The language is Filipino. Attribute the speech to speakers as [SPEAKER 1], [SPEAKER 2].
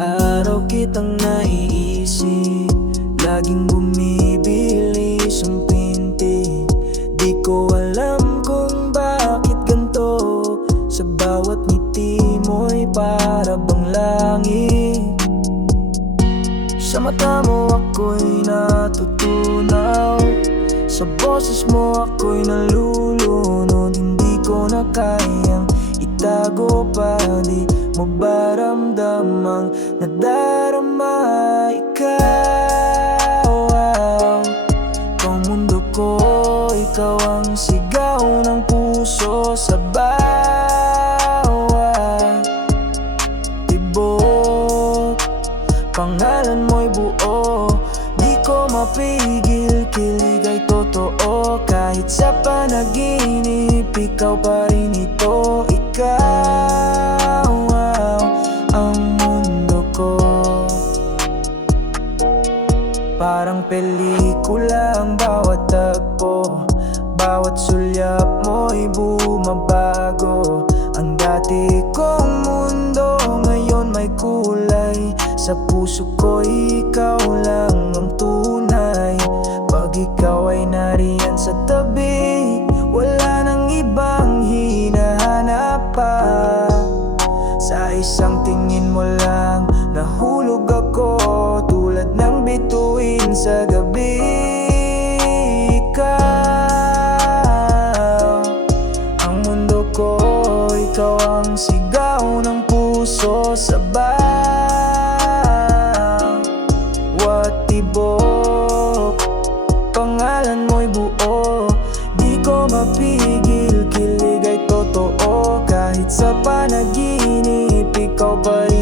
[SPEAKER 1] araw kitang naiisip. Laging bumibilis ang pinti. Di ko alam kung bakit ganto Sa bawat ngiti mo'y para bang langit. Sa mata mo ako'y natutunaw. Sa boses mo ako'y nalulunod. Hindi ko na kayang itago pa Di mo ba ramdamang nadarama ikaw. Ikaw mundo ko, ikaw ang sigaw ng puso sa bawat tibok Pangalan mo'y buo. Di ko mapigil, kilig ay totoo. Kahit sa panaginip, ikaw pa rin ito. Ikaw pelikula ang bawat tagpo Bawat sulyap mo'y bumabago. Ang dati kong mundo ngayon may kulay. Sa puso ko ikaw lang ang tunay. Pag ikaw ay nariyan sa tabi Wala nang ibang hinahanap pa. Sa isang tingin mo lang Nahulog ako. Tulad ng bituin sa gabi Ikaw. Ang mundo ko Ikaw ang sigaw ng puso sa baw What tibok Pangalan mo'y buo Di ko mapigil Kilig ay totoo. Kahit sa panaginip Ikaw pa rin